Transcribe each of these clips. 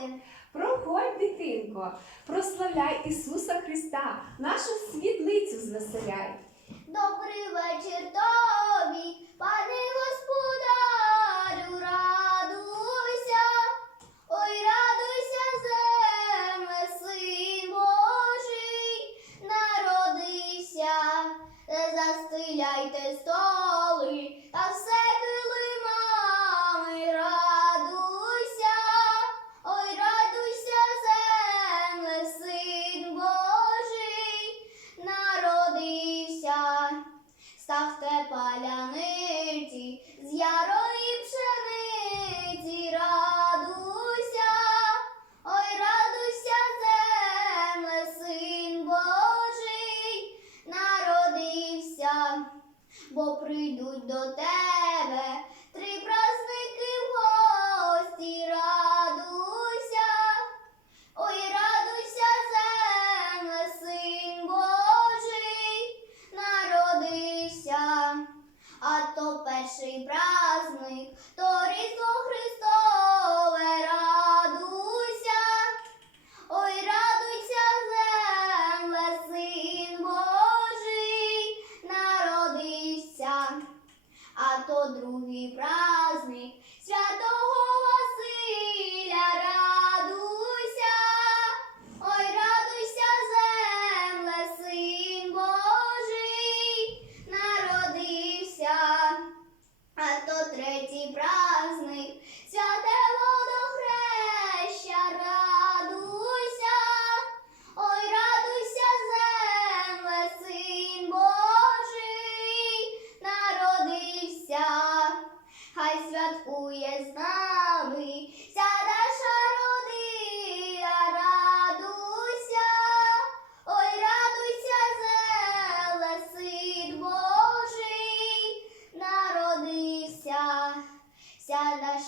святи. Проходь, дитинко, прославляй Ісуса Христа, нашу світлицю звеселяй. Добрий вечір тобі, бо прийдуть до тебе. Три праздники в гості, радуйся, ой, радуйся, земле, син Божий, народився, а то перший праздник, то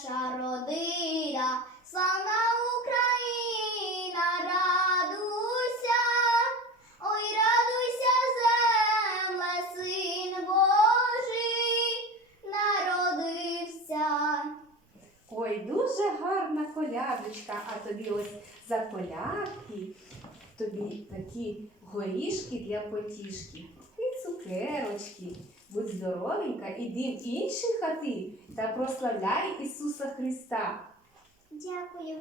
наша родина, славна Україна, радуйся, ой, радуйся, земле, син Божий, народився. Ой, дуже гарна колядочка, а тобі ось за колядки, тобі такі горішки для потішки цукерочки. Будь здоровенька, іди в інші хати та прославляй Ісуса Христа. Дякую.